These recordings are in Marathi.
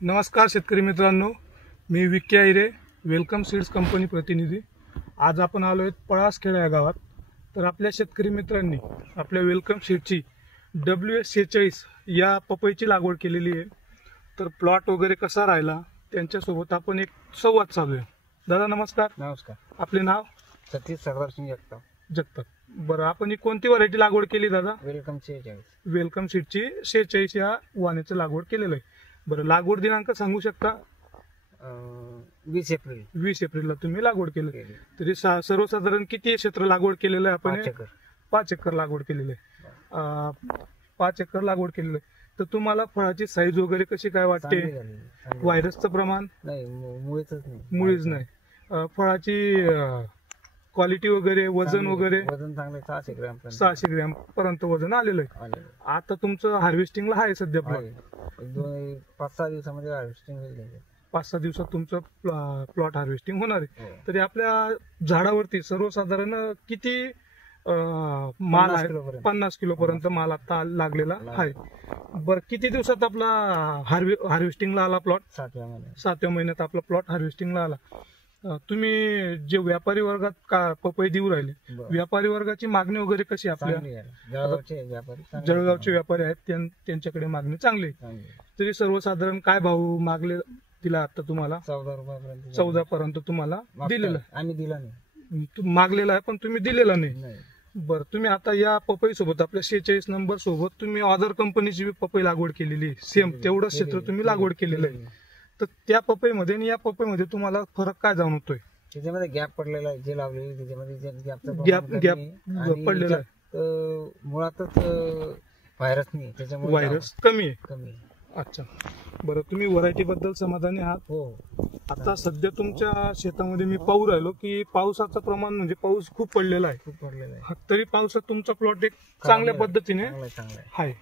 नमस्कार शेतकरी मित्रांनो, मी विक्की आहिरे, वेलकम सीड्स कंपनी प्रतिनिधी। आज आपण आलो आहेत पळासखेडा या गावात। तर आपल्या शेतकरी मित्रांनी आपल्या वेलकम सीडची WS46 या पपईची लागवड केलेली आहे। तर प्लॉट वगैरे कसा राहिला त्यांच्यासोबत आपण एक संवाद साधूया। दादा नमस्कार। नमस्कार। आपले नाव? सतीश सरदार सिंग जगताप। बरं, आपण ही कोणती व्हरायटी लागवड केली दादा? वेलकम 46। वेलकम सीडची 46 या वाणाची लागवड केलेलं आहे। बरं, लागवड दिनांक सांगू शकता? 20 एप्रिल। 20 एप्रिलला तुम्ही लागवड केली। तरी सर्वसाधारण किती क्षेत्र लागवड केलेलं आहे आपण? 5 एकर लागवड केलेलं आहे। 5 एकर लागवड केलेलं आहे। तर तुम्हाला फळाची साईज वगैरे कशी काय वाटते? व्हायरसचं प्रमाण? नाही, मुळीच नाही। फळाची क्वालिटी वगैरे, वजन वगैरे? वजन चांगलं 600 ग्रॅम। 600 ग्रॅम पर्यंत वजन आलेलं आहे। आता तुमचं हार्वेस्टिंगला आहे सध्या प्लॉट? 5-6 दिवसामध्ये हार्वेस्टिंग होईल। 5-6 दिवसात तुमचं प्लॉट हार्वेस्टिंग होणार आहे। तरी आपल्या झाडावरती सर्वसाधारण किती माल आहे? 50 किलो पर्यंत माल आता लागलेला आहे। बरं, किती दिवसात आपला हार्वेस्टिंगला आला प्लॉट? 7व्या महिन्यात आपला प्लॉट हार्वेस्टिंगला आला। तुम्ही जे व्यापारी वर्गात पपई देऊ राहिले, व्यापारी वर्गाची मागणी वगैरे कशी? आपल्या जळगावचे व्यापारी आहेत त्यांच्याकडे मागणी चांगली। तरी सर्वसाधारण काय भाव मागले दिला आता तुम्हाला? 14 पर्यंत तुम्हाला दिलेला? आम्ही दिला नाही, मागलेला आहे पण तुम्ही दिलेला नाही। बरं, तुम्ही आता या पपई सोबत आपल्या 46 नंबर सोबत तुम्ही अदर कंपनीची पपई लागवड केलेली, सेम तेवढंच क्षेत्र तुम्ही लागवड केलेलं आहे। तर त्या पपईमध्ये आणि या पपईमध्ये तुम्हाला फरक काय जाणवतोय? त्याच्यामध्ये गॅप पडलेला आहे, जे लावलेली त्याच्यामध्ये गॅप पडलेला आहे। मुळातच व्हायरस नाही, त्याच्यामुळे व्हायरस कमी आहे। अच्छा, बरं, तुम्ही व्हरायटी बद्दल समाधानी आहात? हो। आता सध्या तुमच्या शेतामध्ये मी पाहू राहिलो की पावसाचं प्रमाण म्हणजे पाऊस खूप पडलेला आहे। तरी पावसात तुमचा प्लॉट एक चांगल्या पद्धतीने आहे।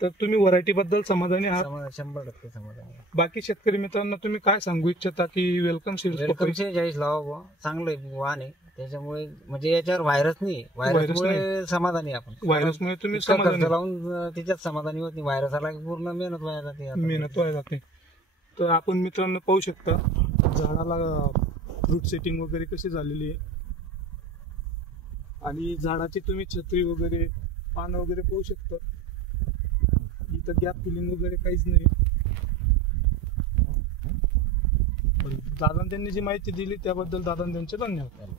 तर तुम्ही व्हरायटी बद्दल समाधानी आहात? 100% समाधानी। बाकी शेतकरी मित्रांना तुम्ही काय सांगू इच्छिता की वेलकम सीड्स 46 लावा, चांगलं वाण आहे, त्याच्यामुळे म्हणजे याच्यावर व्हायरस नाही, व्हायरसमुळे समाधानी आपण। व्हायरसमुळे तुम्ही समाधानी लावून त्याच्यात समाधानी होत नाही, व्हायरस आला की पूर्ण मेहनत वाया जाते। तर आपण मित्रांनो पाहू शकता झाडाला फ्रूट सेटिंग वगैरे कशी झालेली आहे, आणि झाडाची तुम्ही छत्री वगैरे, पानं वगैरे पाहू शकता। इथं गॅप फिलिंग वगैरे काहीच नाही। दादा त्यांनी जी माहिती दिली त्याबद्दल दादा त्यांचे धन्यवाद।